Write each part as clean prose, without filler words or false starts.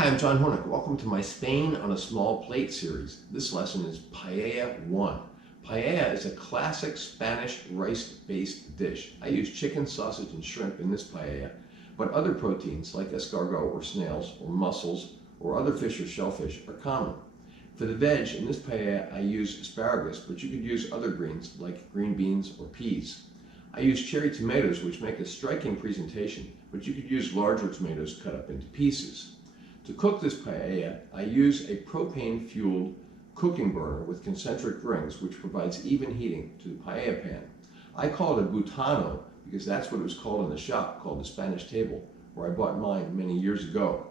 Hi, I'm John Hornick. Welcome to my Spain on a Small Plate series. This lesson is Paella 1. Paella is a classic Spanish rice-based dish. I use chicken, sausage, and shrimp in this paella, but other proteins like escargot or snails or mussels or other fish or shellfish are common. For the veg in this paella, I use asparagus, but you could use other greens like green beans or peas. I use cherry tomatoes, which make a striking presentation, but you could use larger tomatoes cut up into pieces. To cook this paella, I use a propane-fueled cooking burner with concentric rings, which provides even heating to the paella pan. I call it a butano because that's what it was called in the shop, called the Spanish table, where I bought mine many years ago.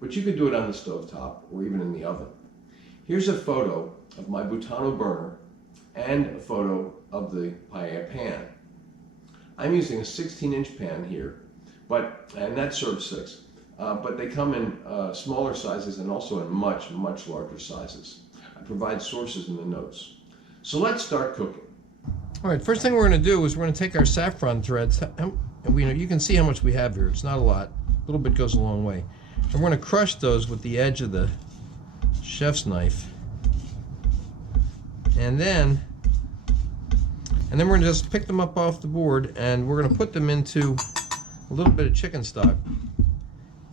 But you could do it on the stovetop or even in the oven. Here's a photo of my butano burner and a photo of the paella pan. I'm using a 16-inch pan here, and that serves 6. But they come in smaller sizes and also in much larger sizes. I provide sources in the notes. So let's start cooking. All right, first thing we're going to do is we're going to take our saffron threads, and you can see how much we have here. It's not a lot. A little bit goes a long way. And we're going to crush those with the edge of the chef's knife. And then we're going to just pick them up off the board, and we're going to put them into a little bit of chicken stock.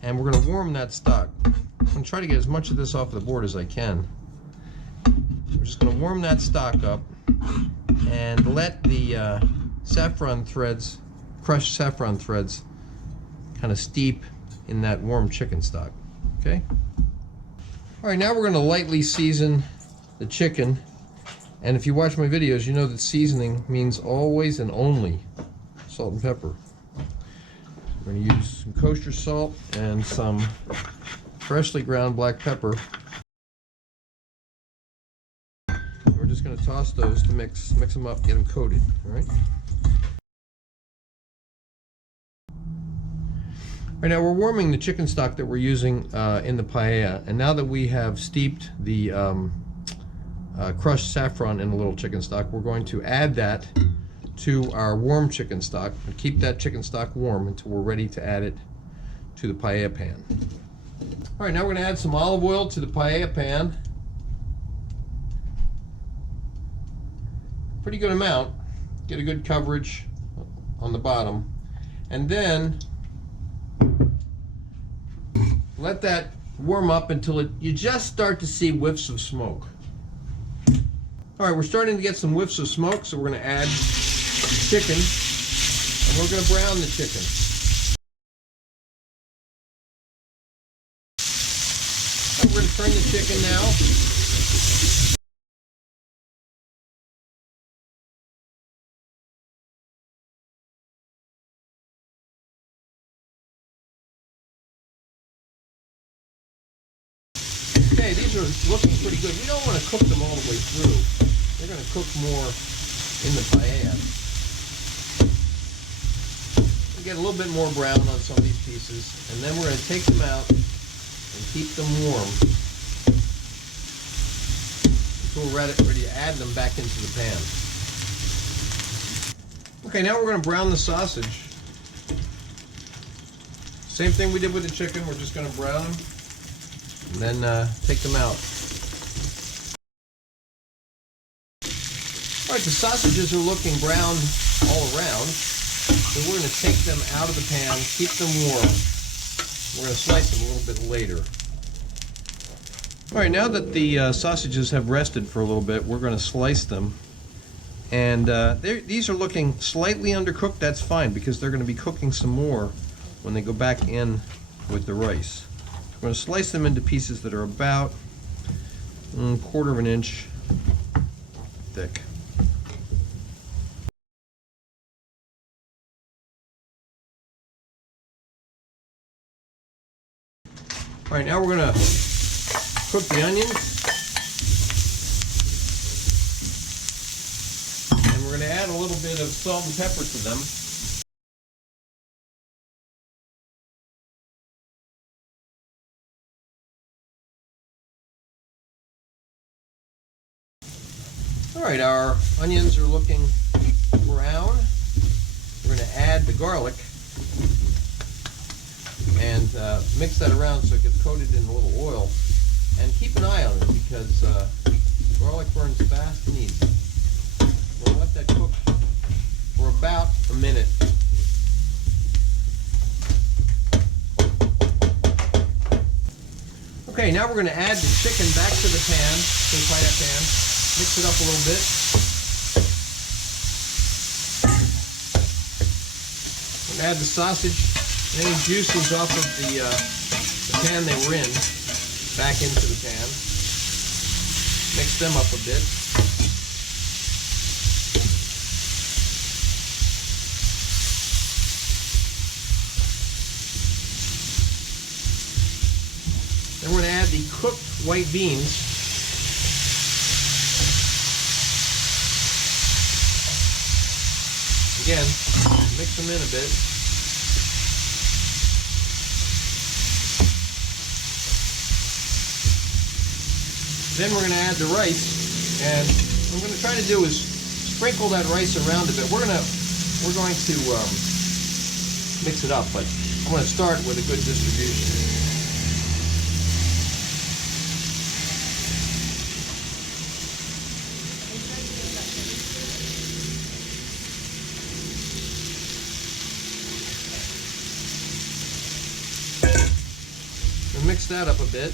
And we're going to warm that stock. I'm going to try to get as much of this off the board as I can. We're just going to warm that stock up and let the saffron threads, crushed saffron threads, kind of steep in that warm chicken stock. Okay? All right, now we're going to lightly season the chicken. And if you watch my videos, you know that seasoning means always and only salt and pepper. We're going to use some kosher salt and some freshly ground black pepper. And we're just going to toss those to mix them up, get them coated. All right. All right, now we're warming the chicken stock that we're using in the paella, and now that we have steeped the crushed saffron in a little chicken stock, we're going to add that to our warm chicken stock and keep that chicken stock warm until we're ready to add it to the paella pan. All right, now we're going to add some olive oil to the paella pan. Pretty good amount. Get a good coverage on the bottom. And then let that warm up until you just start to see whiffs of smoke. All right, we're starting to get some whiffs of smoke, so we're going to add chicken, and we're going to brown the chicken. And we're going to turn the chicken now. Okay, these are looking pretty good. We don't want to cook them all the way through. They're going to cook more in the paella. We get a little bit more brown on some of these pieces, and then we're going to take them out and keep them warm until we're ready to add them back into the pan. Okay, now we're going to brown the sausage. Same thing we did with the chicken. We're just going to brown them and then take them out. All right, the sausages are looking brown all around, so we're going to take them out of the pan, keep them warm. We're going to slice them a little bit later. All right, now that the sausages have rested for a little bit, we're going to slice them. And these are looking slightly undercooked. That's fine because they're going to be cooking some more when they go back in with the rice. We're going to slice them into pieces that are about a quarter of an inch thick. All right, now we're going to cook the onions, and we're going to add a little bit of salt and pepper to them. All right, our onions are looking brown. We're going to add the garlic and mix that around so it gets coated in a little oil. And keep an eye on it because garlic burns fast and easy. We'll let that cook for about a minute. Okay, now we're going to add the chicken back to the pan, to the paella pan. Mix it up a little bit. We're going to add the sausage, any juices off of the pan they were in, back into the pan. Mix them up a bit. Then we're going to add the cooked white beans. Again, mix them in a bit. Then we're going to add the rice, and what I'm going to try to do is sprinkle that rice around a bit. We're going to mix it up, but I'm going to start with a good distribution. Mix that up a bit.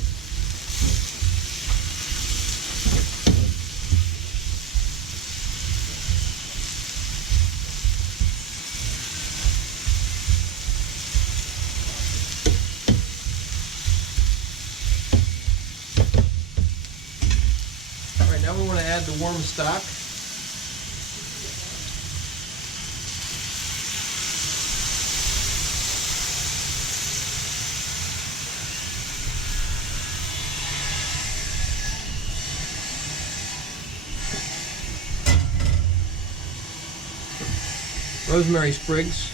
All right, now we want to add the warm stock. Rosemary sprigs.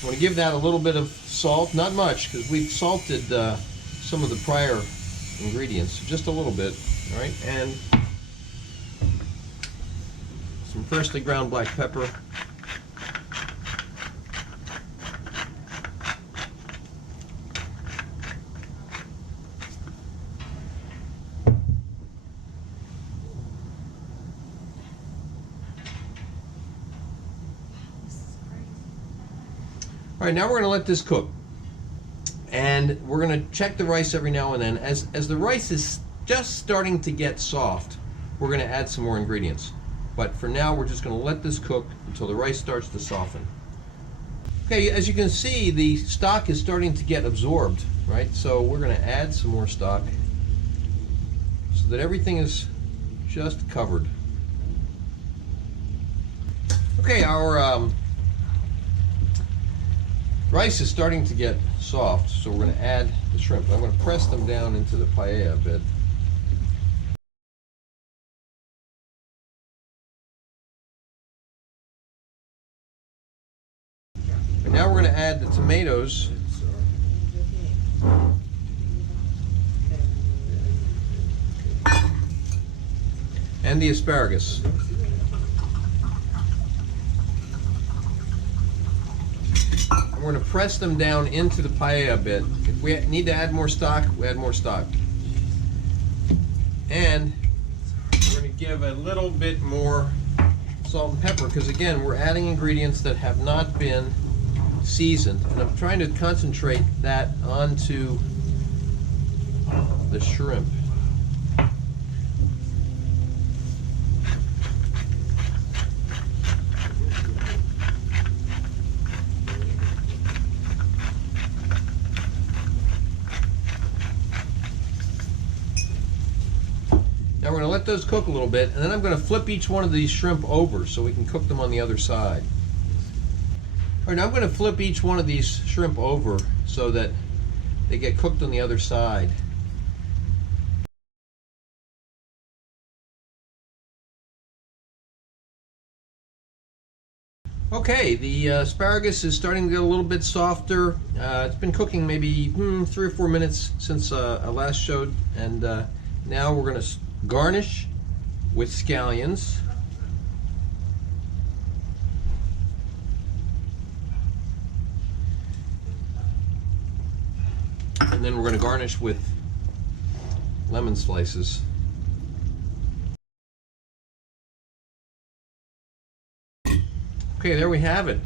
I want to give that a little bit of salt, not much, because we've salted some of the prior ingredients, just a little bit, all right, and some freshly ground black pepper. All right, now we're going to let this cook, and we're going to check the rice every now and then. As the rice is just starting to get soft, we're going to add some more ingredients. But for now, we're just going to let this cook until the rice starts to soften. Okay, as you can see, the stock is starting to get absorbed, right? So we're going to add some more stock so that everything is just covered. Okay, our rice is starting to get soft, so we're going to add the shrimp. I'm going to press them down into the paella a bit. And now we're going to add the tomatoes. And the asparagus. And we're going to press them down into the paella a bit. If we need to add more stock, we add more stock. And we're going to give a little bit more salt and pepper, because again, we're adding ingredients that have not been seasoned, and I'm trying to concentrate that onto the shrimp. Now we're going to let those cook a little bit, and then I'm going to flip each one of these shrimp over so we can cook them on the other side. All right, now I'm going to flip each one of these shrimp over so that they get cooked on the other side. Okay, the asparagus is starting to get a little bit softer. It's been cooking maybe 3 or 4 minutes since I last showed, and now we're going to garnish with scallions. And then we're going to garnish with lemon slices. Okay, there we have it.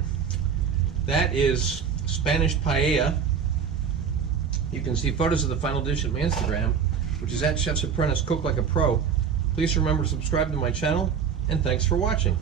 That is Spanish paella. You can see photos of the final dish at my Instagram, which is at Chef's Apprentice, Cook Like a Pro. Please remember to subscribe to my channel, and thanks for watching.